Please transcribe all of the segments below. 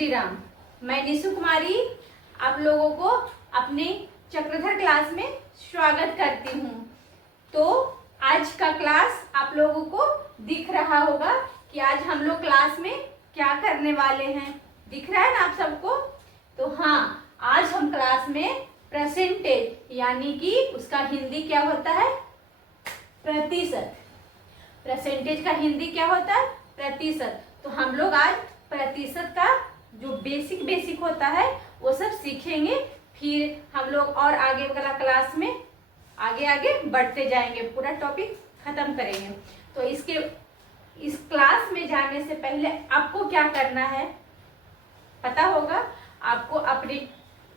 श्री राम। मैं निशु कुमारी आप लोगों को अपने चक्रधर क्लास में स्वागत करती हूँ। तो आज का क्लास आप लोगों को दिख रहा होगा कि आज हम लोग क्लास में क्या करने वाले हैं। दिख रहा है ना आप सबको? तो हाँ, आज हम क्लास में परसेंटेज यानी कि उसका हिंदी क्या होता है? प्रतिशत। परसेंटेज का हिंदी क्या होता है? प्रतिशत। तो हम लोग आज प्रतिशत का जो बेसिक होता है वो सब सीखेंगे। फिर हम लोग और आगे वाला क्लास में आगे बढ़ते जाएंगे, पूरा टॉपिक खत्म करेंगे। तो इस क्लास में जाने से पहले आपको क्या करना है पता होगा। आपको अपने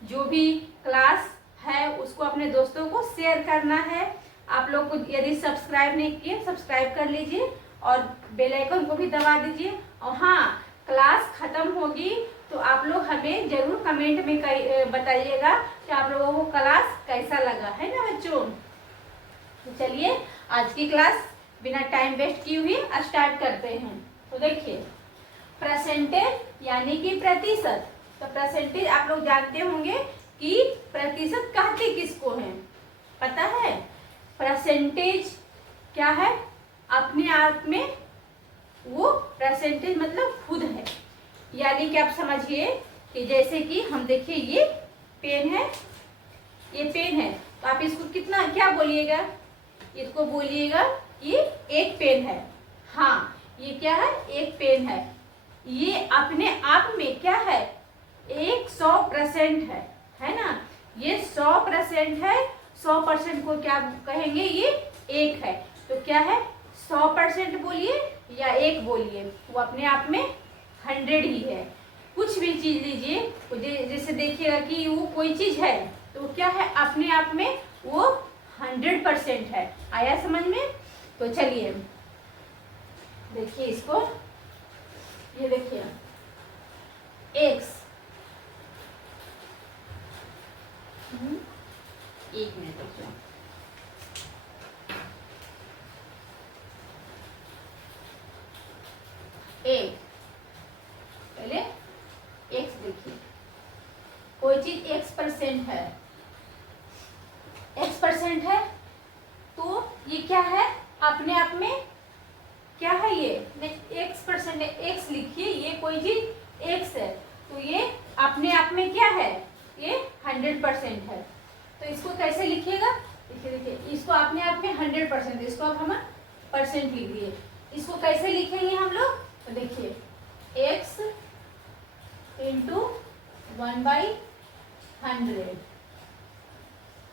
जो भी क्लास है उसको अपने दोस्तों को शेयर करना है। आप लोग को यदि सब्सक्राइब नहीं किए सब्सक्राइब कर लीजिए और बेल आइकन को भी दबा दीजिए। और हाँ, क्लास खत्म होगी तो आप लोग हमें जरूर कमेंट में बताइएगा कि आप लोगों को क्लास कैसा लगा, है ना बच्चों। तो चलिए आज की क्लास बिना टाइम वेस्ट किए हुए स्टार्ट करते हैं। तो देखिए, परसेंटेज यानी कि प्रतिशत। तो परसेंटेज आप लोग जानते होंगे कि प्रतिशत कहते किसको है, पता है? परसेंटेज क्या है? अपने आप में वो परसेंटेज मतलब खुद है। यानी कि आप समझिए कि जैसे कि हम देखिए ये पेन है, ये पेन है, तो आप इसको कितना क्या बोलिएगा? इसको बोलिएगा ये एक पेन है। हाँ, ये क्या है? एक पेन है। ये अपने आप में क्या है? 100% है ना? ये 100% है। 100% को क्या कहेंगे? ये एक है। तो क्या है? 100% बोलिए या एक बोलिए, वो अपने आप में 100 ही है। कुछ भी चीज लीजिए, जैसे देखिएगा कि वो कोई चीज है तो क्या है? अपने आप में वो 100% है। आया समझ में? तो चलिए देखिए इसको, ये देखिए x। एक मिनट देखिए, एक पहले x देखिए, कोई चीज x% है, x% है तो ये क्या है? अपने आप में क्या है? ये x% है, x लिखिए। ये कोई चीज x है तो ये अपने आप में क्या है? ये 100% है। तो इसको कैसे लिखिएगा? देखिए इसको अपने आप में 100%, इसको अब हम परसेंट लिख दिए। इसको कैसे लिखेंगे हम लोग? तो देखिए x इंटू 1/100।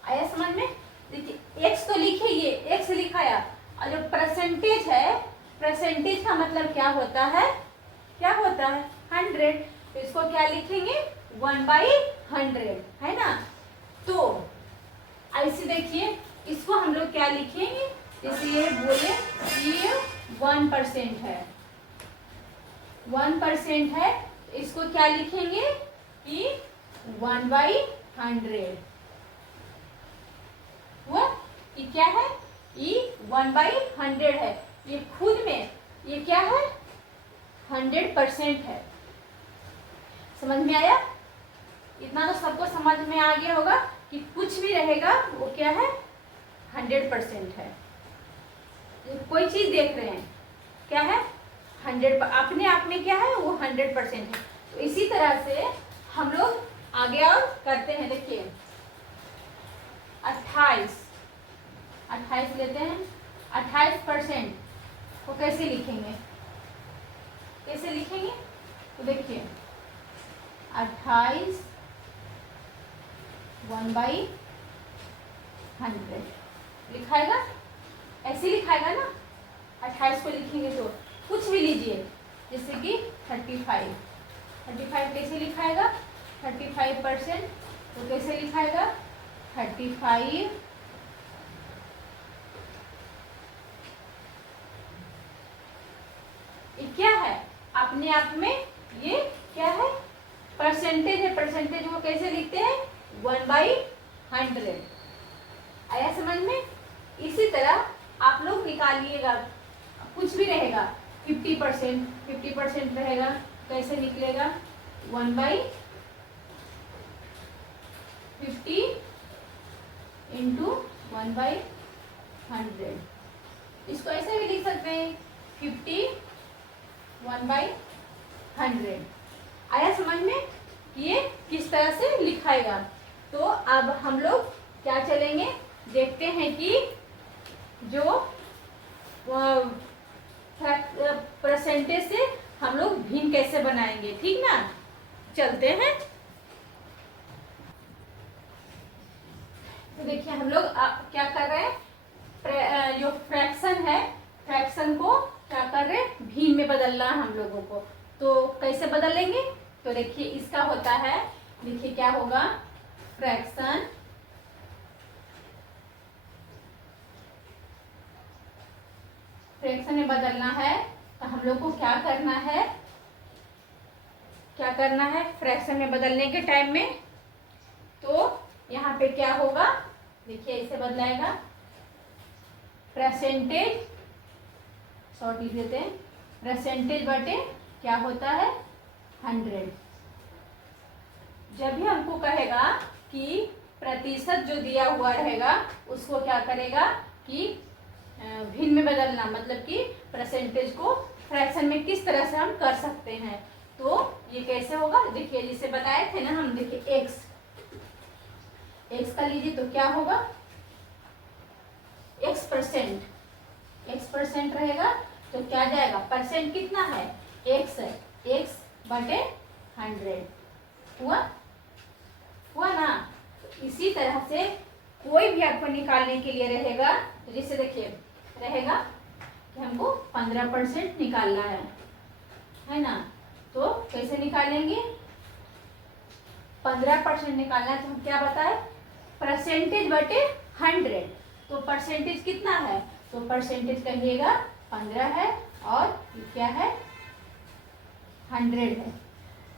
आया समझ में? देखिए x तो लिखे, ये x लिखाया, और जो परसेंटेज है, परसेंटेज का मतलब क्या होता है? क्या होता है? 100। तो इसको क्या लिखेंगे? 1/100, है ना? तो ऐसे देखिए इसको हम लोग क्या लिखेंगे? जैसे ये बोले ये 1% है, 1% है, तो इसको क्या लिखेंगे कि 1/100 हुआ। ये क्या है? ये 1/100 है। ये खुद में ये क्या है? 100% है। समझ में आया? इतना तो सबको समझ में आ गया होगा कि कुछ भी रहेगा वो क्या है? 100% है। कोई चीज देख रहे हैं, क्या है? 100 अपने आप में क्या है? वो 100% है। तो इसी तरह से हम लोग आगे और करते हैं। देखिए 28 लेते हैं। 28% को कैसे लिखेंगे? कैसे लिखेंगे? तो देखिए 28 1/100 लिखाएगा, ऐसे लिखाएगा ना। 28 को लिखेंगे तो कुछ भी लीजिए, जैसे कि 35 कैसे लिखाएगा? 35% तो कैसे लिखाएगा? 35 ये क्या है? अपने आप में ये क्या है? परसेंटेज है। परसेंटेज को कैसे लिखते हैं? 1/100। आया समझ में? इसी तरह आप लोग निकालिएगा, कुछ भी रहेगा। 50% रहेगा, कैसे निकलेगा? 1/50 इंटू 1/100। इसको ऐसे भी लिख सकते हैं 50 1/100। आया समझ में कि ये किस तरह से लिखाएगा। तो अब हम लोग क्या चलेंगे, देखते हैं कि जो परसेंटेज से हम लोग भिन्न कैसे बनाएंगे, ठीक ना। चलते हैं। तो देखिए हम लोग क्या कर रहे हैं, जो फ्रैक्शन है, फ्रैक्शन को क्या कर रहे हैं, भिन्न में बदलना है हम लोगों को। तो कैसे बदलेंगे, तो देखिए इसका होता है, देखिए क्या होगा, फ्रैक्शन में बदलना है। तो हम लोग को क्या करना है, फ्रैक्शन में बदलने के टाइम में, तो यहाँ पे क्या होगा, देखिए इसे बदलाएगा, परसेंटेज, शॉर्ट लिख देते हैं, परसेंटेज बटे क्या होता है 100। जब भी हमको कहेगा कि प्रतिशत जो दिया हुआ रहेगा उसको क्या करेगा कि भिन्न में बदलना, मतलब कि परसेंटेज को फ्रैक्शन में किस तरह से हम कर सकते हैं। तो ये कैसे होगा, देखिए जिसे बताए थे ना हम, देखिए x का लीजिए तो क्या होगा, x परसेंट रहेगा तो क्या जाएगा, परसेंट कितना है, x है, x बटे 100 हुआ ना। तो इसी तरह से कोई भी आपको निकालने के लिए रहेगा, तो जैसे देखिए रहेगा कि हमको 15% निकालना है ना। तो कैसे निकालेंगे, 15% निकालना है तो हम क्या बताए, परसेंटेज बटे 100। तो परसेंटेज कितना है, तो परसेंटेज कहिएगा 15 है और ये क्या है 100 है।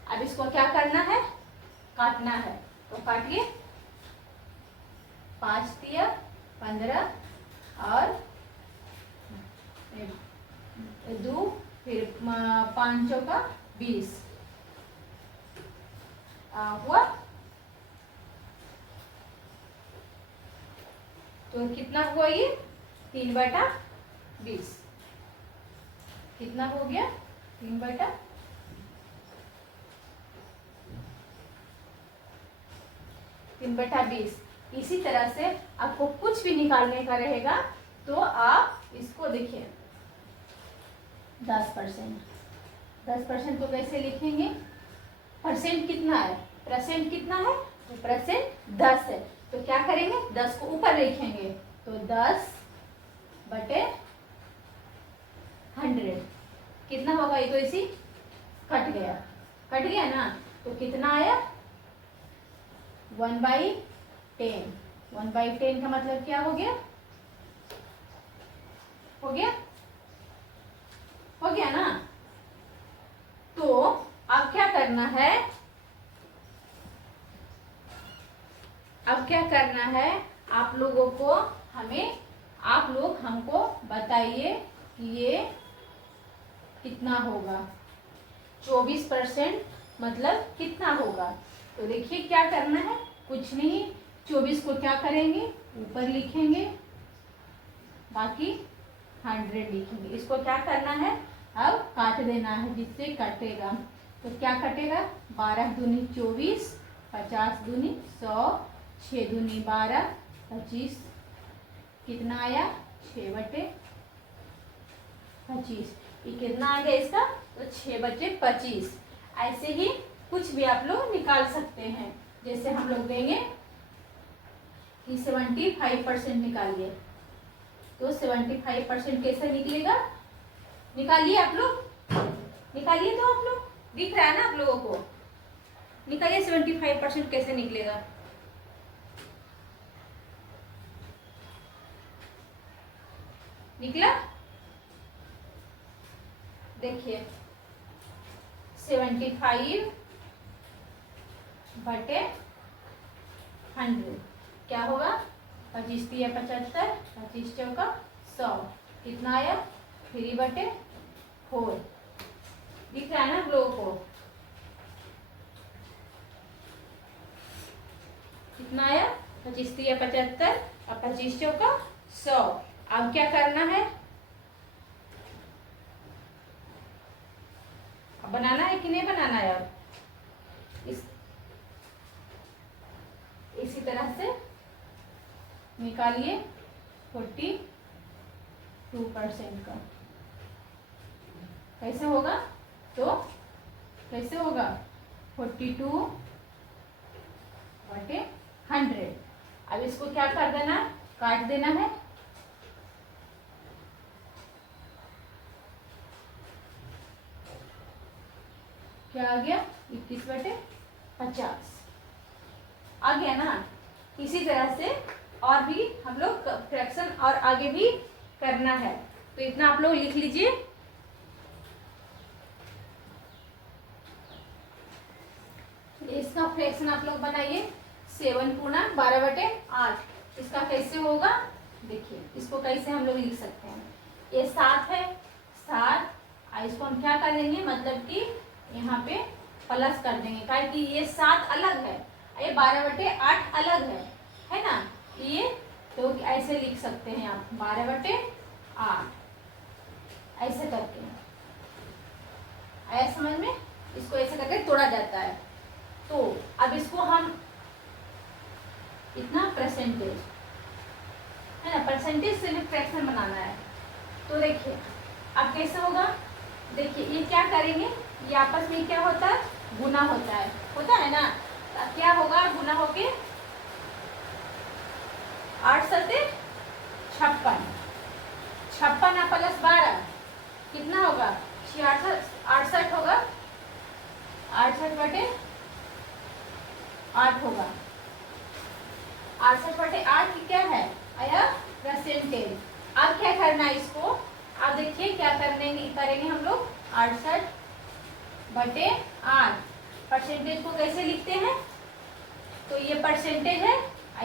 अब इसको क्या करना है, काटना है। तो काटिए, 5 दिया 15 और 2, फिर 5 चौका 20 हुआ। तो कितना हुआ ये 3/20, कितना हो गया 3/20। इसी तरह से आपको कुछ भी निकालने का रहेगा तो आप इसको देखिए 10% तो कैसे लिखेंगे, परसेंट कितना है, तो परसेंट 10 है। तो क्या करेंगे, 10 को ऊपर लिखेंगे, तो 10/100 कितना होगा, ये तो इसी कट गया ना। तो कितना आया 1/10। 1/10 का मतलब क्या हो गया, हो गया ना। तो अब क्या करना है, आप लोगों को आप लोग हमको बताइए कि ये कितना होगा, 24% मतलब कितना होगा। तो देखिए क्या करना है, कुछ नहीं, 24 को क्या करेंगे ऊपर लिखेंगे, बाकी 100 लिखेंगे। इसको क्या करना है, अब काट देना है, जिससे कटेगा। तो क्या कटेगा, 12 दूनी 24, 50 दूनी 100, 6 दूनी 12, 25, कितना आया 6/25। ये कितना आ गया इसका, तो 6/25। ऐसे ही कुछ भी आप लोग निकाल सकते हैं। जैसे हम लोग देंगे कि 75% निकालिए, तो 75% कैसे निकलेगा, निकालिए आप लोग, निकालिए। तो आप लोग दिख रहा है ना आप लोगों को, निकालिए 75% कैसे निकलेगा। निकला, देखिए 75/100 क्या होगा, 25 दिया 75, 25 चौका 100, कितना आया 3/4। दिख रहा है ना आप लोगों को, कितना आया 25 3 75 और 25 चौका 100। अब क्या करना है, अब बनाना है कि नहीं बनाना है। अब इसी तरह से निकालिए 42% का। कैसे होगा, तो कैसे होगा 42/100। अब इसको क्या कर देना, काट देना है। क्या आ गया 21/50 आ गया ना। इसी तरह से और भी हम लोग फ्रैक्शन और आगे भी करना है। तो इतना आप लोग लिख लीजिए। इसका फ्रैक्शन आप लोग बनाइए 7×12/8। इसका कैसे होगा देखिए, इसको कैसे हम लोग लिख सकते हैं। ये 7 है, 7 और इसको हम क्या कर देंगे, मतलब कि यहाँ पे प्लस कर देंगे, क्योंकि ये 7 अलग है, ये 12/8 अलग है ना। ये तो ऐसे लिख सकते हैं आप 12/8 ऐसे करके। आया समझ में, इसको ऐसे करके तोड़ा जाता है। तो अब इसको हम इतना परसेंटेज है ना, परसेंटेज से भी फ्रैक्शन बनाना है। तो देखिए अब कैसे होगा, देखिए ये क्या करेंगे, ये आपस में क्या होता है, गुना होता है ना। अब क्या होगा, गुना होके 8 सते 56, 56 प्लस 12 कितना होगा 68 होगा, 68/8 होगा। 68/8 की क्या है आया परसेंटेज। अब क्या करना है इसको, अब देखिए क्या करेंगे हम लोग 68/8 परसेंटेज को कैसे लिखते हैं। तो ये परसेंटेज है,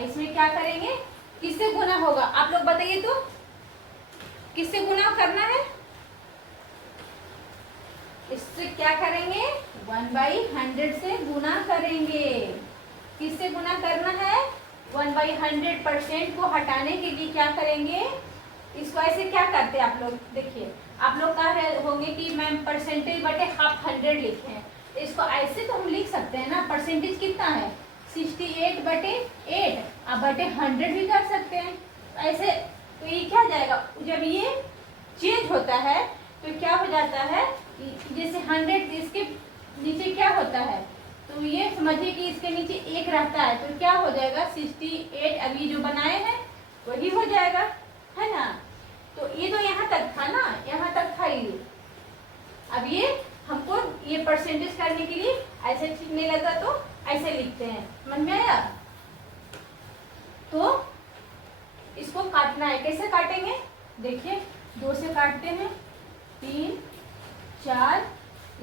इसमें क्या करेंगे, किससे गुना होगा आप लोग बताइए, तो किससे गुना करना है, इससे क्या करेंगे 1/100 से गुना करेंगे। किससे गुना करना है 1/100% को हटाने के लिए क्या करेंगे, इसको ऐसे क्या करते हैं आप लोग, देखिए आप लोग कह रहे होंगे कि मैम परसेंटेज बटे हाफ 100 लिखे हैं, तो इसको ऐसे तो हम लिख सकते हैं ना, परसेंटेज कितना है 68/8 अब बटे 100 भी कर सकते हैं ऐसे। तो ये क्या जाएगा, जब ये चेंज होता है तो क्या हो जाता है, जैसे 100 इसके नीचे क्या होता है, तो ये समझिए कि इसके नीचे 1 रहता है, तो क्या हो जाएगा 68 अभी जो बनाए हैं वही हो जाएगा, है ना। तो ये तो यहाँ तक था ना, यहाँ तक था ये। अब ये हमको ये परसेंटेज करने के लिए ऐसे ठीक नहीं लगता तो ऐसे लिखते हैं, समझ में आया। तो इसको काटना है, कैसे काटेंगे देखिए, 2 से काटते हैं 3 4,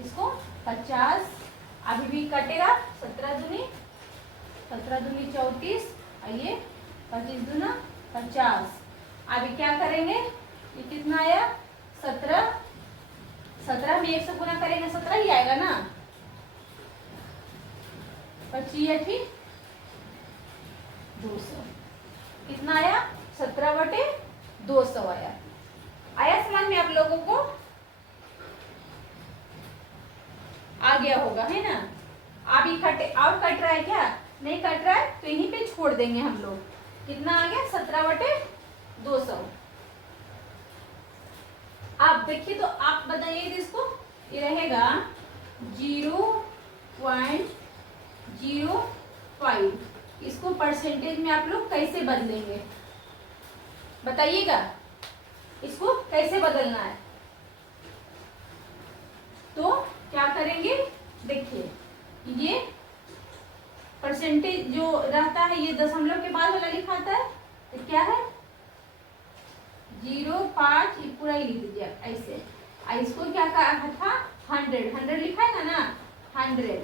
इसको 50 अभी भी कटेगा 17 दूनी 34 और ये 25 दूना 50। अभी क्या करेंगे, ये कितना आया 17 में 1 से गुना करेंगे 17 ही आएगा ना, 25 200 कितना आया 17/200 आया समझ में आप लोगों को आ गया होगा, है ना। अभी और कट रहा है क्या, नहीं कट रहा है तो यहीं पे छोड़ देंगे हम लोग। कितना आ गया 17/200। आप देखिए तो आप बताइए इसको, ये रहेगा 0.05। इसको परसेंटेज में आप लोग कैसे बदलेंगे बताइएगा, इसको कैसे बदलना है। तो क्या करेंगे देखिए, ये परसेंटेज जो रहता है ये दशमलव के बाद वाला लिखा आता है, तो क्या है 0.5 ये पूरा ही लिख दीजिए ऐसे। इसको क्या कहा था 100 लिखा है ना 100।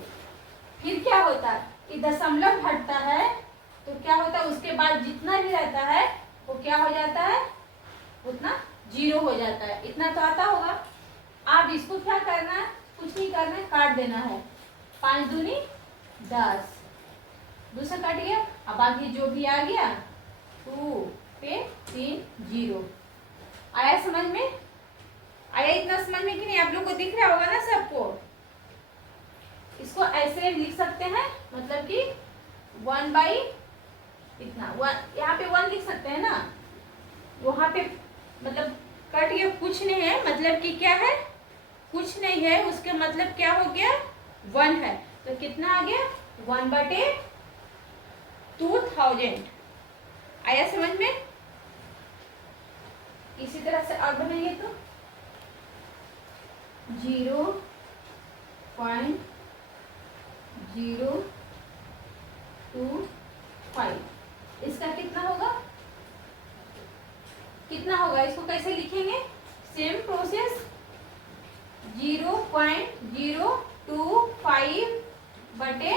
फिर क्या होता है, ये दशमलव हटता है तो क्या होता है उसके बाद जितना भी रहता है वो क्या हो जाता है, उतना 0 हो जाता है। इतना तो आता होगा। अब इसको क्या करना है, कुछ नहीं करना है, काट देना है 5 दूनी 10 दूसरा कट गया। अब आगे जो भी आ गया 2 पे 3 0। आया समझ में? आया इतना समझ में कि नहीं? आप लोग को दिख रहा होगा ना सबको? इसको ऐसे लिख सकते हैं, मतलब कि 1 बाई इतना, यहाँ पे 1 लिख सकते हैं ना, वहां पे मतलब कट गया, कुछ नहीं है, मतलब कि क्या है, कुछ नहीं है, उसके मतलब क्या हो गया, 1 है। तो कितना आ गया, 1/2000। आया समझ में? इसी तरह से और बनाइए तो 0.025। इसका कितना होगा, कितना होगा, इसको कैसे लिखेंगे? सेम प्रोसेस, 0.025 बटे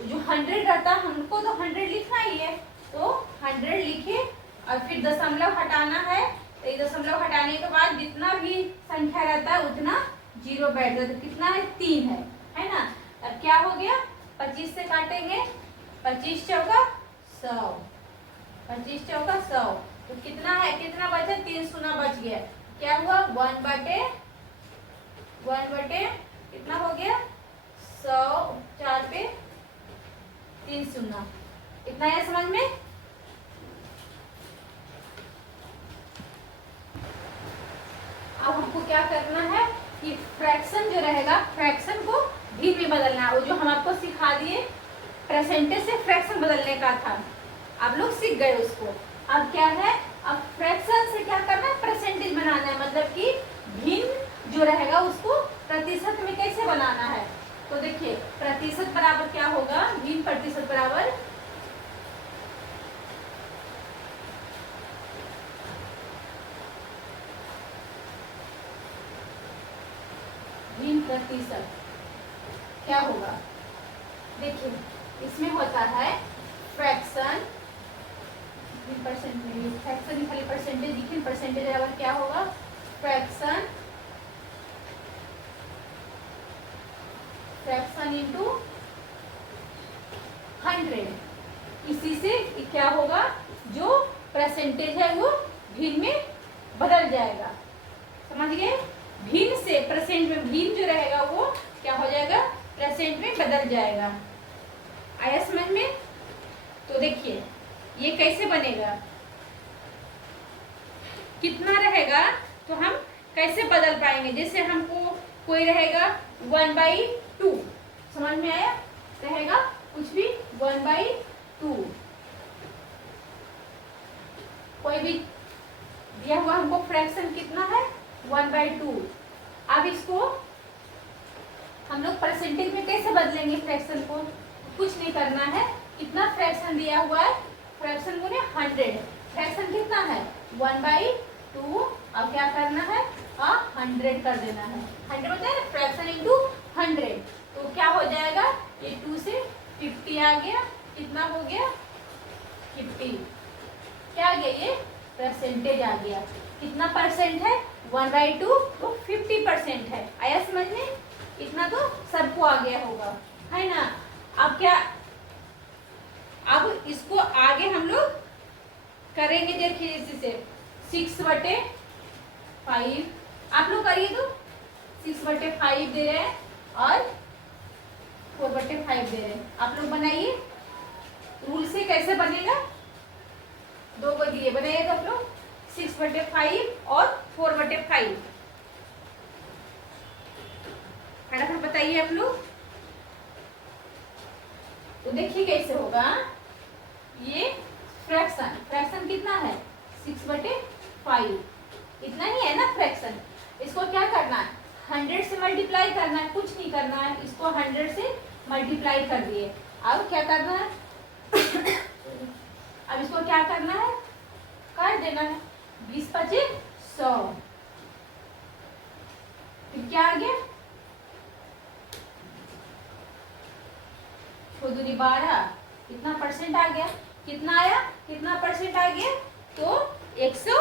जो 100 रहता है, हमको तो 100 लिखना ही है, तो 100 लिखे और फिर दशमलव हटाना है। तो ये दशमलव हटाने के बाद जितना भी संख्या रहता है उतना 0 बैठ जाता है। कितना है, 3 है ना? अब क्या हो गया, 25 से काटेंगे, 25 चौका 100, 25 चौका 100। तो कितना है, कितना बचा, 3 शून्य बच गया। क्या हुआ, 1 बटे कितना हो गया, 100, 4 पे 3 शून्य। इतना है समझ में? अब हमको क्या करना है कि फ्रैक्शन जो रहेगा, फ्रैक्शन को भिन्न में बदलना है। वो जो हम आपको सिखा दिए, परसेंटेज से फ्रैक्शन बदलने का था, आप लोग सीख गए उसको। अब क्या है, अब फ्रैक्शन से क्या करना है, परसेंटेज बनाना है, मतलब कि भिन्न जो रहेगा उसको प्रतिशत में कैसे बनाना है। तो देखिए, प्रतिशत बराबर क्या होगा, भिन्न प्रतिशत बराबर भिन्न प्रतिशत क्या होगा। देखिए, इसमें होता है फ्रैक्शन, परसेंट में फ्रैक्शन खाली परसेंटेज लिखिए, परसेंटेज बराबर क्या होगा, फ्रैक्शन इंटू 100। इसी से क्या होगा, जो परसेंटेज है वो भिन्न में बदल जाएगा। समझ गए? भिन्न से परसेंट में, भिन्न जो रहेगा वो क्या हो जाएगा, परसेंट में बदल जाएगा। आया समझ में? तो देखिए ये कैसे बनेगा, कितना रहेगा तो हम कैसे बदल पाएंगे। जैसे हमको कोई रहेगा 1/2, समझ में आया, रहेगा कुछ भी 1/2, कोई भी दिया हुआ हमको फ्रैक्शन कितना है, 1/2। अब इसको हम लोग परसेंटेज में कैसे बदलेंगे फ्रैक्शन को, कुछ नहीं करना है। कितना फ्रैक्शन दिया हुआ है, फ्रैक्शन गुने 100, फ्रैक्शन कितना है 1/2। अब क्या करना है, 100 कर देना है। 100 होता है फ्रैक्शन इंटू 100, तो क्या हो जाएगा, ये 2 से 50 आ गया। कितना हो गया, 50। क्या आ गया, ये परसेंटेज आ गया। कितना परसेंट है, 1/2, तो 50% है। आया समझ में? इतना तो सबको आ गया होगा, है ना? अब क्या, अब इसको आगे हम लोग करेंगे। देखिए इसी से 6/5, आप लोग करिए तो 6/5 दे रहे हैं और 4/5 दे रहे हैं। आप लोग बनाइए, रूल से कैसे बनेगा, 2 को दिए, बनाइए तो आप लोग 6/5 और 4/5 फटाफट बताइए आप लोग। तो देखिए कैसे होगा, ये फ्रैक्शन कितना है, 6/5, इतना ही है ना फ्रैक्शन। इसको क्या करना है, 100 से मल्टीप्लाई करना है, कुछ नहीं करना है। इसको 100 से मल्टीप्लाई कर दिए। अब क्या करना है अब इसको क्या करना है, काट देना है, 20×5 100। फिर क्या आ गया, 4×2 कितना परसेंट आ गया, कितना आया, कितना परसेंट आ गया, तो 100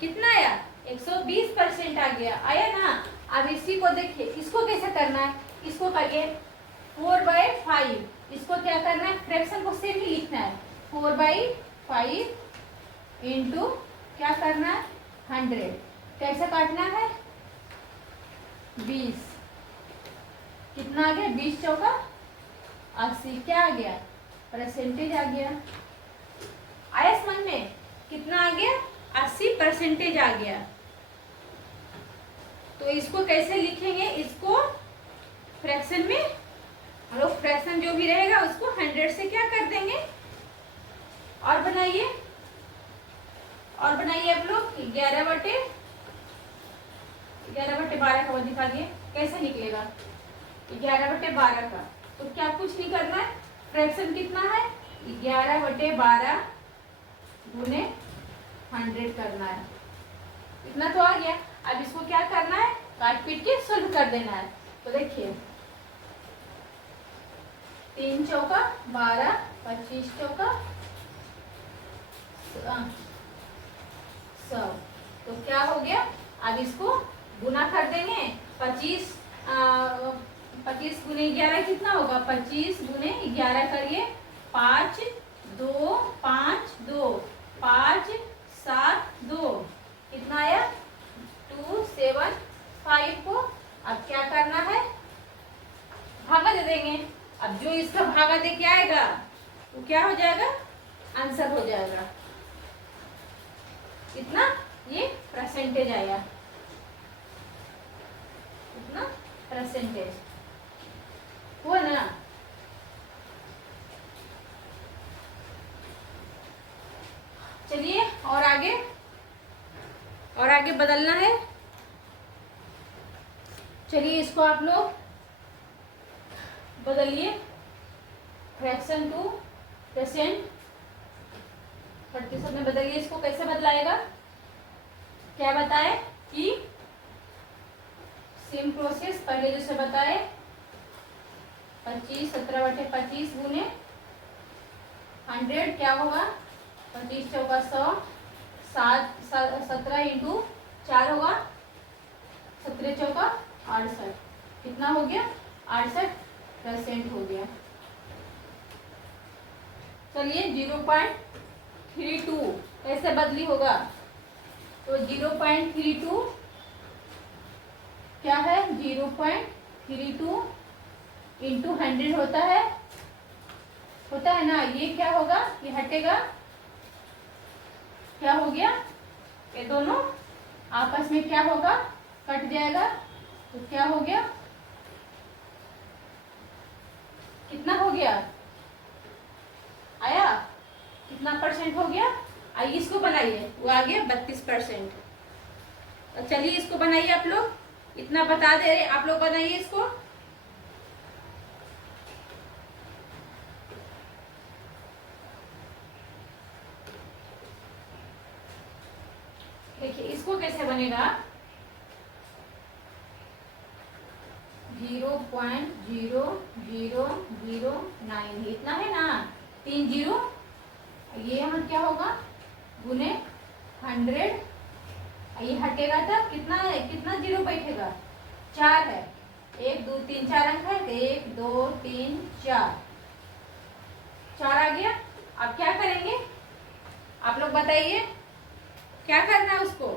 कितना आया, 120% आ गया। आया ना? अब इसी को देखिए, इसको कैसे करना है, इसको करिए 4/5, इसको क्या करना है, फ्रैक्शन को सेम ही लिखना है। 4/5 इंटू क्या करना है 100। कैसे काटना है 20। कितना आ गया 20 चौका 80। क्या आ गया परसेंटेज आ गया। आया समझ में, कितना आ गया 80% आ गया। तो इसको कैसे लिखेंगे, इसको फ्रैक्शन में हम लोग फ्रैक्शन जो भी रहेगा उसको 100 से क्या कर देंगे। और बनाइए आप लोग 11/12 का दिखा दिए कैसे निकलेगा 11/12 का। तो क्या कुछ नहीं करना है, फ्रैक्शन कितना है 11/12 गुने 100 करना है। इतना तो आ गया। अब इसको क्या करना है, काट पीट के सोल्व कर देना है। तो देखिए 3 चौका 12, 25 चौका 100। तो क्या हो गया, अब इसको गुना कर देंगे। 25 गुने 11 कितना होगा, 25 गुने 11 करिए 5 2 5 2 5 7 2 कितना आया 275 को। अब क्या करना है, भागा दे देंगे। अब जो इसका भागा दे के आएगा वो क्या हो जाएगा, आंसर हो जाएगा। इतना ये परसेंटेज आया, इतना परसेंटेज हुआ ना। चलिए और आगे बदलना है। चलिए इसको आप लोग बदलिए, फ्रैक्शन टू प्रतिशत में बदलिए। इसको कैसे बदलाएगा, क्या बताए कि सेम प्रोसेस पहले जैसे बताए 25 17/25 गुने 100 क्या होगा 25 चौका 100, 17 इंटू 4 होगा 17 चौका 68। कितना हो गया 68% हो गया। चलिए 0.32 कैसे बदली होगा, तो 0.32 क्या है 0.32 इंटू 100 होता है ना। ये क्या होगा, ये हटेगा, क्या हो गया ये दोनों आपस में क्या होगा कट जाएगा। तो क्या हो गया, कितना हो गया आया, कितना परसेंट हो गया। आइए इसको बनाइए, वो आ गया 32%। तो चलिए इसको बनाइए आप लोग, इतना बता दे रहे आप लोग, बनाइए इसको। देखिए इसको कैसे बनेगा 0.0009 इतना है ना, 3 जीरो, ये यहाँ क्या होगा गुने 100, ये हटेगा तब कितना जीरो बैठेगा 4 है, 1 2 3 4 अंक है, 1 2 3 4 आ गया। अब क्या करेंगे आप लोग बताइए, क्या करना है उसको,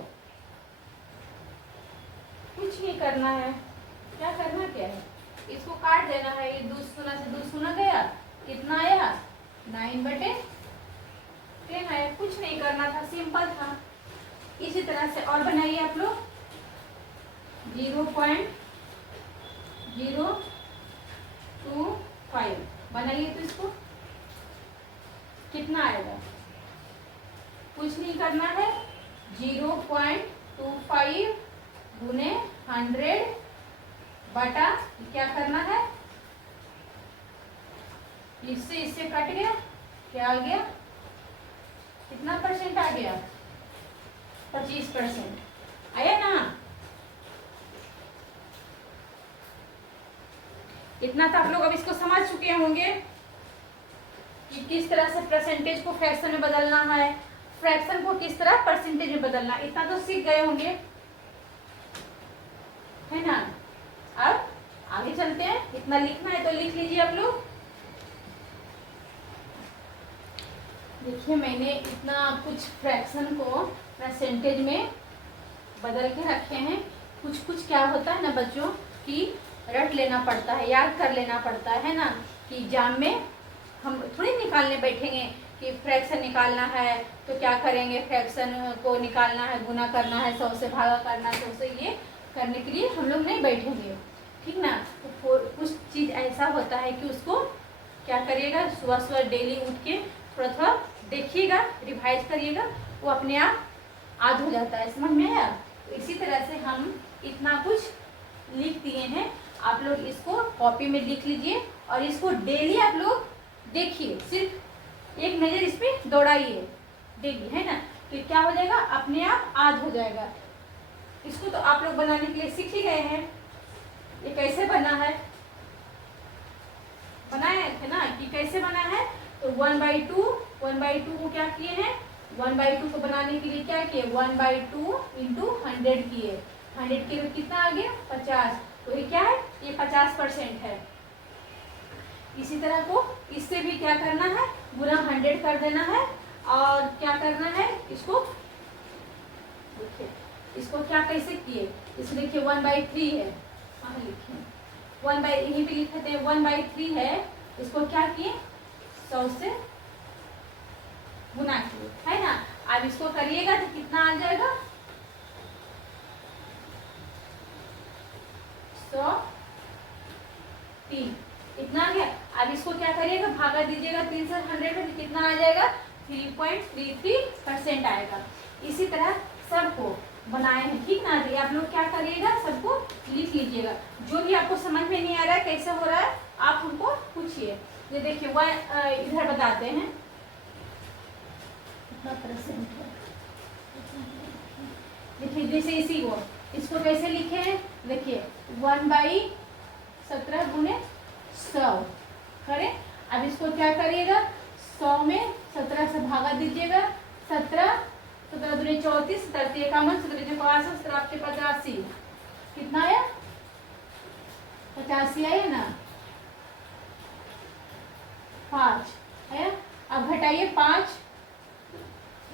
कुछ नहीं करना है। क्या करना क्या है, इसको काट देना है। ये 2 गुना से 2 गुना गया, कितना आया 9/10 आया। कुछ नहीं करना था, सिंपल था। इसी तरह से और बनाइए आप लोग 0.025 बनाइए। तो इसको कितना आएगा, कुछ नहीं करना है 0.25 गुने 100 बटा क्या करना है, इससे कट गया, क्या आ गया, कितना परसेंट आ गया 25% आया ना। इतना तो आप लोग अब इसको समझ चुके होंगे कि किस तरह से परसेंटेज को फ्रैक्शन में बदलना है, फ्रैक्शन को किस तरह परसेंटेज में बदलना, इतना तो सीख गए होंगे, है ना। अब आगे चलते हैं, इतना लिखना है तो लिख लीजिए आप लोग। देखिए मैंने इतना कुछ फ्रैक्शन को परसेंटेज में बदल के रखे हैं। कुछ कुछ क्या होता है ना बच्चों कि रट लेना पड़ता है, याद कर लेना पड़ता है ना, कि एग्जाम में हम थोड़ी निकालने बैठेंगे कि फ्रैक्शन निकालना है तो क्या करेंगे, फ्रैक्शन को निकालना है, गुना करना है, 100 से भागा करना है, 100 से ये करने के लिए हम लोग नहीं बैठेंगे, ठीक ना। तो कुछ चीज़ ऐसा होता है कि उसको क्या करिएगा, सुबह सुबह डेली उठ के थोड़ा थोड़ा देखिएगा, रिवाइज करिएगा, वो अपने आप याद हो जाता है। समझ में आया? तो इसी तरह से हम इतना कुछ लिख दिए हैं। आप लोग इसको कॉपी में लिख लीजिए और इसको डेली आप लोग देखिए, सिर्फ एक नज़र इस पर दौड़ाइए डेली, है ना। तो क्या हो जाएगा, अपने आप याद हो जाएगा। इसको तो आप लोग बनाने के लिए सीख ही गए हैं। ये कैसे बना है, बनाए थे ना कि कैसे बना है। तो 1/2 को क्या किए हैं, 1/2 को बनाने के लिए क्या किए, 1/2 इंटू 100 किए। 100 के लिए कितना आ गया, 50। तो ये क्या है, ये 50% है। इसी तरह को इससे भी क्या करना है, गुना 100 कर देना है। और क्या करना है, इसको देखिए, इसको क्या कैसे किए, इसको देखिए 1/3 है, हाँ लिखिए 1 यहीं पे लिखे थे 1/3 है। इसको क्या किए, 100 से गुना किए, है ना। अब इसको करिएगा तो कितना आ जाएगा, 103, इतना आ गया। अब इसको क्या करिएगा, भागा दीजिएगा 3 से 100 में, तो कितना आ जाएगा, 3.33% आएगा। इसी तरह सबको बनाए हैं, ठीक ना। तो आप लोग क्या करिएगा, सबको लिख लीजिएगा। जो भी आपको समझ में नहीं आ रहा है कैसे हो रहा है, आप उनको पूछिए। ये देखिए इधर बताते हैं कितना परसेंट है। देखिए जैसे इसी को, इसको कैसे लिखे हैं, देखिए 1/17 गुने 100 करें। अब इसको क्या करिएगा, 100 में 17 से भागा दीजिएगा। 17 दूनी 34, 17 51, 17 52, 17 85, कितना आया, 85 आया ना, 5 है। अब घटाइए 5,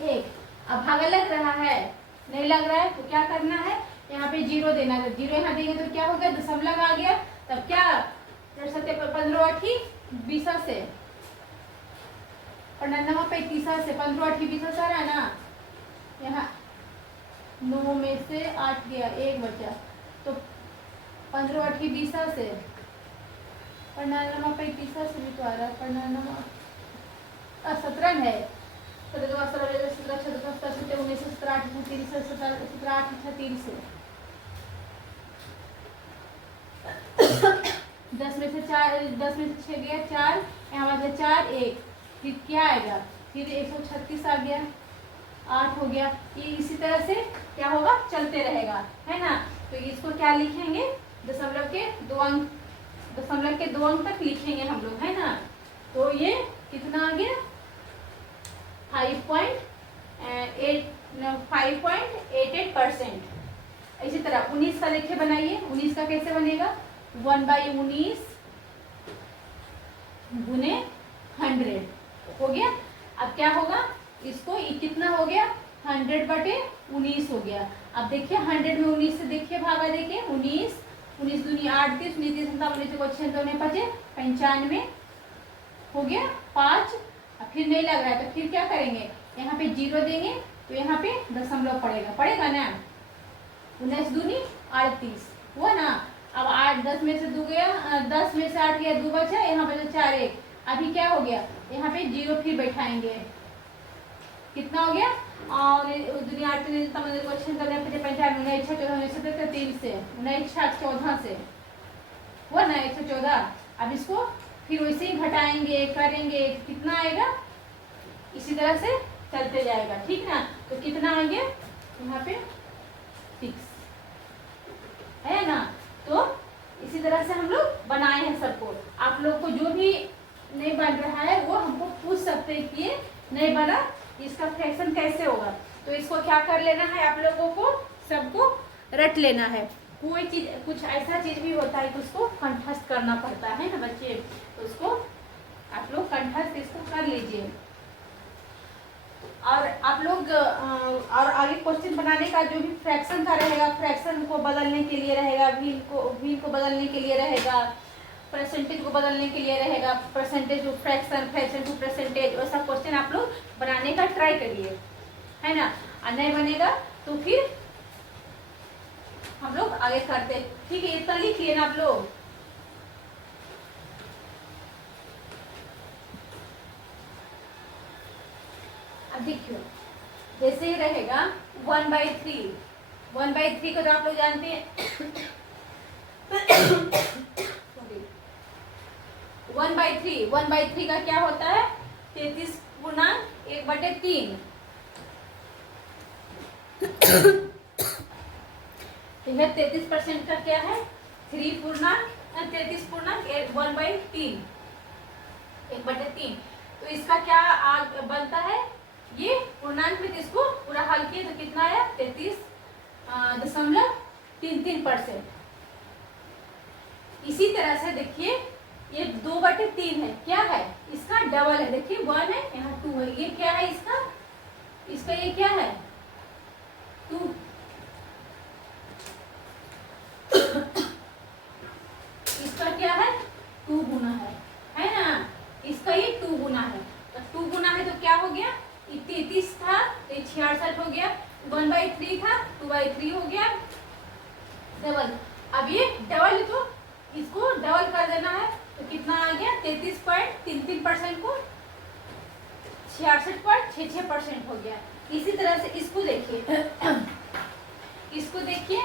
1। अब भागा लग रहा है, नहीं लग रहा है, तो क्या करना है, यहाँ पे 0 देना है। 0 यहाँ देंगे तो क्या हो गया, दशमलव आ गया। तब क्या 15 8 20 से 95 35 से 15 8 20 आ रहा है ना। यहाँ 9 में से 8 गया, 1 बचा, तो 15 8 20 से 95 35 से भी तो आ रहा है, 95 17 है, 17 17 17 17 17 19 17 18 30 17 8 30 से 10 में से 4, 10 में से 6 गया 4, यहाँ बचा 4 1, फिर क्या आएगा, फिर 136 आ गया, 8 हो गया। ये इसी तरह से क्या होगा, चलते रहेगा, है ना। तो इसको क्या लिखेंगे, दशमलव के 2 अंक तक लिखेंगे हम लोग, है ना। तो ये कितना आ गया, 5.88%। इसी तरह 19 का लेखे बनाइए। 19 का कैसे बनेगा, 1/19 गुने 100 हो गया। अब क्या होगा, इसको कितना हो गया, 100/19 हो गया। अब देखिए 100 में 19 से देखिए भागा देखिए, 19 19 दूनी 8 30 19 30 19 को 6 2 5 95 हो गया 5। अब फिर नहीं लग रहा है तो फिर क्या करेंगे, यहाँ पे 0 देंगे तो यहाँ पे दशमलव पड़ेगा ना। 19 दूनी 38 हुआ ना। अब 8 10 में से 2 गया, 10 में से 8 गया, 2 बचा, यहाँ बचा 4 1। अभी क्या हो गया, यहाँ पे 0 फिर बैठाएंगे, कितना हो गया, और दुनिया 8 को 95 95 14 3 से 14 से हुआ ना 114। अब इसको फिर वैसे ही घटाएंगे करेंगे, कितना आएगा, इसी तरह से चलते जाएगा, ठीक ना। तो कितना आ गया, यहाँ पे 6 है ना। तो इसी तरह से हम लोग बनाए हैं सबको। आप लोग को जो भी नहीं बन रहा है वो हमको पूछ सकते हैं कि ये नहीं बना, इसका फ्रैक्शन कैसे होगा। तो इसको क्या कर लेना है, आप लोगों को सबको रट लेना है। कोई चीज, कुछ ऐसा चीज भी होता है कि उसको कंठस्थ करना पड़ता है ना बच्चे, तो उसको आप लोग कंठस्थ इसको कर लीजिए। आप लोग और आगे क्वेश्चन बनाने का जो भी फ्रैक्शन का रहेगा, फ्रैक्शन को बदलने के लिए रहेगा, व्हील को बदलने के लिए रहेगा, परसेंटेज को बदलने के लिए रहेगा, percentage to fraction, fraction to percentage, वैसा क्वेश्चन आप लोग बनाने का ट्राई करिए, है ना। और नहीं बनेगा तो फिर हम लोग आगे करते, ठीक है। इतना लिख लिए ना आप लोग। अब देखियो जैसे ही रहेगा 1/3, 1/3 को तो आप लोग जानते हैं 1/3 का क्या होता है, 33 गुना 1/3। ठीक है, 33% का क्या है 33 1/3, 1/3। तो इसका क्या बनता है, ये पूर्णांक में इसको पूरा हल किए तो कितना आया 33.33%। इसी तरह से देखिए ये 2/3 है, क्या है इसका डबल है, देखिए 1 है यहाँ 2 है, ये क्या है इसका ये क्या है 2। इसका क्या है 2 गुना है ना, इसका ये 2 गुना है। तो 2 गुना है तो क्या हो गया, 33 था तो 66 हो गया, 1/3 था 2/3 हो गया, डबल। अब ये डबल तो इसको डबल कर देना है तो कितना आ गया 33.33% को 66.66% हो गया। इसी तरह से इसको देखिए इसको देखिए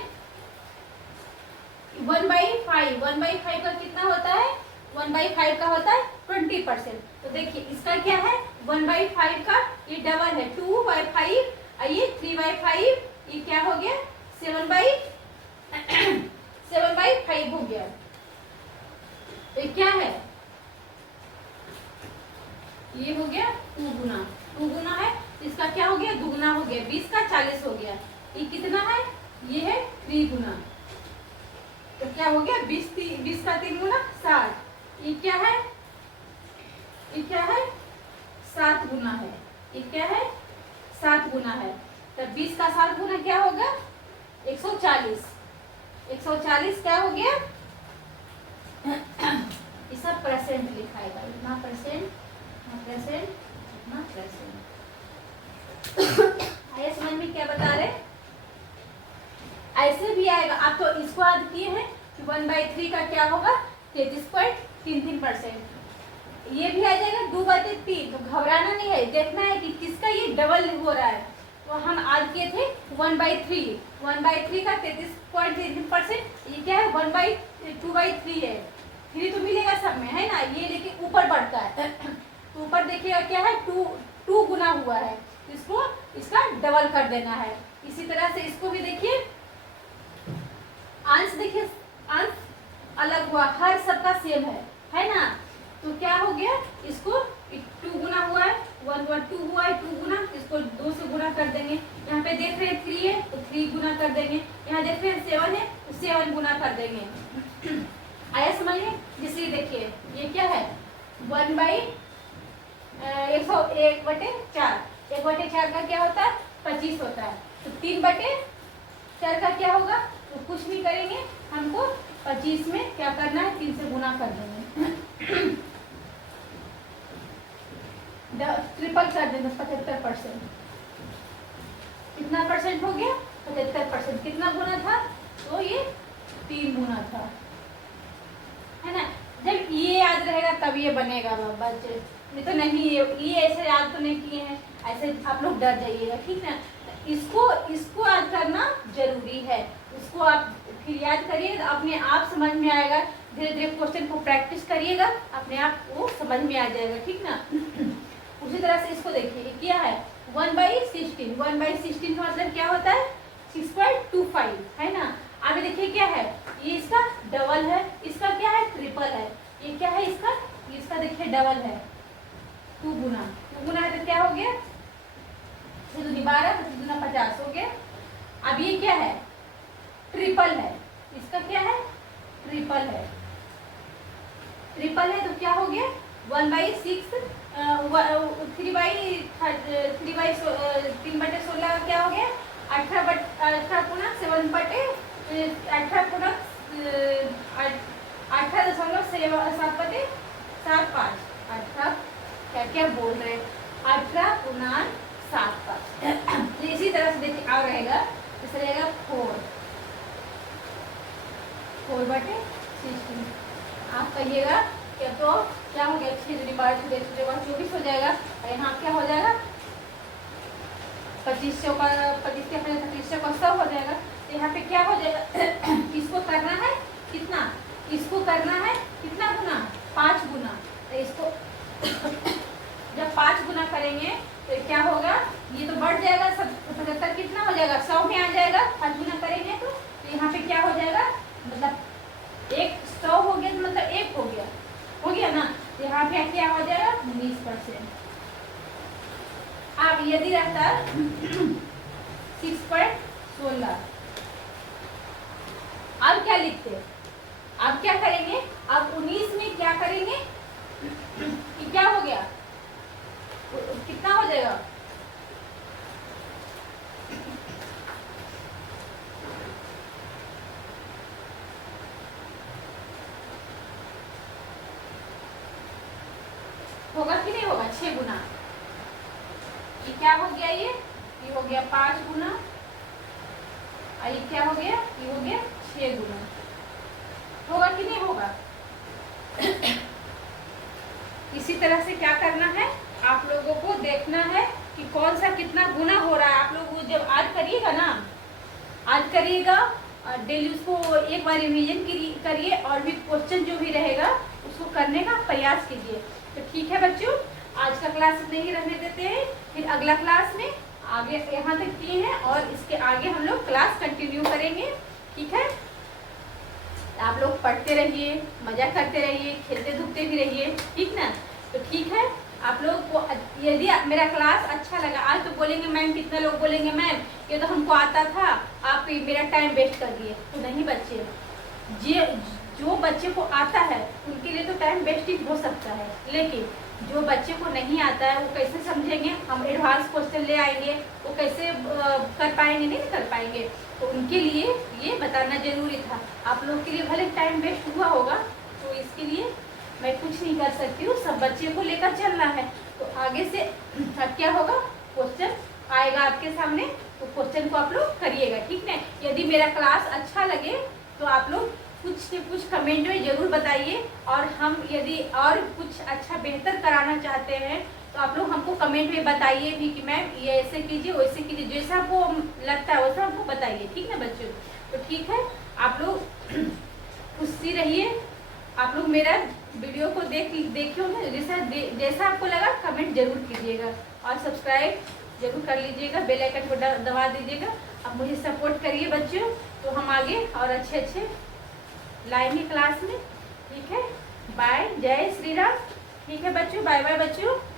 1/5 का कितना होता है, 1/5 का होता है 20%। तो देखिए इसका क्या है 1/5 का ये डबल है 2/5, और ये 3/5, ये क्या हो गया 7/5 हो गया। तो ये क्या है, ये हो गया 2 गुना है, तो इसका क्या हो गया दुगुना हो गया, 20 का 40 हो गया। ये कितना है, ये है 3 गुना, तो क्या हो गया 20 का 3 गुना 60। ये क्या है, ये क्या है 7 गुना है, ये क्या है 7 गुना है। तो 20 का 7 गुना क्या होगा 140, 140 क्या हो गया इस सब परसेंट लिखाएगा, इतना परसेंट, इतना परसेंट, इतना परसेंट। आइए समझ में क्या बता रहे, ऐसे भी आएगा। आप तो इसको याद किए हैं कि 1/3 का क्या होगा 33.33%। ये भी आ जाएगा 2/3, तो घबराना नहीं है, देखना है कि किसका ये डबल हो रहा है। तो हम आज किए थे 1/3 का 33.33%, ये क्या है 2/3 है, 3 तो मिलेगा सब में, है ना, ये लेकिन ऊपर बढ़ता है तो ऊपर देखिएगा क्या है 2 गुना हुआ है, इसको इसका डबल कर देना है। इसी तरह से इसको भी देखिए अंश, देखिए अंश अलग हुआ, हर सबका सेम है ना। तो क्या हो गया इसको 2 गुना हुआ है, 1/2 हुआ है 2 गुना, इसको 2 से गुना कर देंगे। यहाँ पे देख रहे हैं 3 है तो 3 गुना कर देंगे, यहाँ देख रहे हैं 7 है तो 7 गुना कर देंगे। आया समझ में। जैसे देखिए ये क्या है 1/4 का क्या होता है 25 होता है, तो 3/4 का क्या होगा, तो कुछ नहीं करेंगे, हमको 25 में क्या करना है 3 से गुना कर देंगे ट्रिपल कर देंगे 75%। कितना परसेंट हो गया 75%, कितना गुना था तो ये 3 गुना था, है ना। जब ये याद रहेगा तब ये बनेगा बच्चे, नहीं तो नहीं, ये ऐसे याद तो नहीं किए हैं, ऐसे आप लोग डर जाइएगा, ठीक है। इसको याद करना जरूरी है, उसको आप फिर याद करिए तो अपने आप समझ में आएगा। धीरे धीरे क्वेश्चन को प्रैक्टिस करिएगा, अपने आप वो समझ में आ जाएगा, ठीक ना। उसी तरह से इसको देखिए क्या है 1/16 का मतलब क्या होता है 6.25, है ना। अभी देखिए क्या है, ये इसका डबल है, इसका क्या है ट्रिपल है, ये क्या है इसका देखिए डबल है 2 गुना है, तो क्या हो गया 12 50 हो गया। अब ये क्या है ट्रिपल है, इसका क्या है ट्रिपल है तो क्या हो गया 1/6 3/16 का क्या हो गया? 18/7/7/75 क्या बोल रहे हैं? 18×7/5। इसी तरह से देखिए और रहेगा, जैसे रहेगा 4/16। आप कहिएगा क्या? तो क्या हो गया? 6×12 24 हो जाएगा। और यहाँ क्या हो जाएगा? 25 का 100 हो जाएगा। तो यहाँ पे क्या हो जाएगा? इसको करना है कितना? इसको करना है कितना गुना? 5 गुना। तो इसको जब 5 गुना करेंगे तो क्या होगा? ये तो बढ़ जाएगा, 75 कितना हो जाएगा? 100 में आ जाएगा 5 गुना करेंगे तो यहाँ पे क्या हो जाएगा? मतलब 100 हो गया तो मतलब 1 हो गया ना। यहाँ पे क्या हो जाएगा? 19%। अब यदि रहता 6/16, अब क्या लिखते? अब क्या करेंगे? अब 19 में क्या करेंगे कि क्या हो गया? कितना हो जाएगा? होगा कि नहीं होगा? 6 गुना। ये क्या हो गया? ये हो गया 5 गुना। और ये क्या हो गया? ये हो गया 6 गुना। होगा कि नहीं होगा? इसी तरह से क्या करना है? आप लोगों को देखना है कि कौन सा कितना गुना हो रहा है। आप लोग जब आज करिएगा ना, आज करिएगा, डेली उसको एक बार रिवीजन करिए और भी क्वेश्चन जो भी रहेगा उसको करने का प्रयास कीजिए। तो ठीक है बच्चों, आज का क्लास नहीं रहने देते हैं, फिर अगला क्लास में आगे यहाँ तक किए हैं और इसके आगे हम लोग क्लास कंटिन्यू करेंगे। ठीक है? आप लोग पढ़ते रहिए, मजा करते रहिए, खेलते धूपते भी रहिए। ठीक ना? तो ठीक है, आप लोग को यदि मेरा क्लास अच्छा लगा, आज तो बोलेंगे मैम, कितना लोग बोलेंगे मैम ये तो हमको आता था, आप मेरा टाइम वेस्ट कर दिए। तो नहीं बच्चे, जो बच्चे को आता है उनके लिए तो टाइम वेस्ट ही हो सकता है, लेकिन जो बच्चे को नहीं आता है वो कैसे समझेंगे? हम एडवांस क्वेश्चन ले आएंगे, वो कैसे कर पाएंगे? नहीं कर पाएंगे। तो उनके लिए ये बताना जरूरी था। आप लोग के लिए भले टाइम वेस्ट हुआ होगा, तो इसके लिए मैं कुछ नहीं कर सकती हूँ, सब बच्चे को लेकर चलना है। तो आगे से अब क्या होगा? क्वेश्चन आएगा आपके सामने, तो क्वेश्चन को आप लोग करिएगा। ठीक है? यदि मेरा क्लास अच्छा लगे तो आप लोग कुछ से कुछ कमेंट में जरूर बताइए, और हम यदि और कुछ अच्छा बेहतर कराना चाहते हैं तो आप लोग हमको कमेंट में बताइए भी कि मैम ये ऐसे कीजिए, वैसे कीजिए, जैसा आपको लगता है वैसा हमको बताइए। ठीक है बच्चों? तो ठीक है, आप लोग खुशी रहिए। आप लोग मेरा वीडियो को देखिए होंगे, जैसा आपको लगा कमेंट जरूर कीजिएगा और सब्सक्राइब जरूर कर लीजिएगा, बेल आइकन को दबा दीजिएगा। अब मुझे सपोर्ट करिए बच्चों, तो हम आगे और अच्छे लाएंगे क्लास में। ठीक है? बाय, जय श्री राम। ठीक है बच्चों, बाय बाय बच्चों।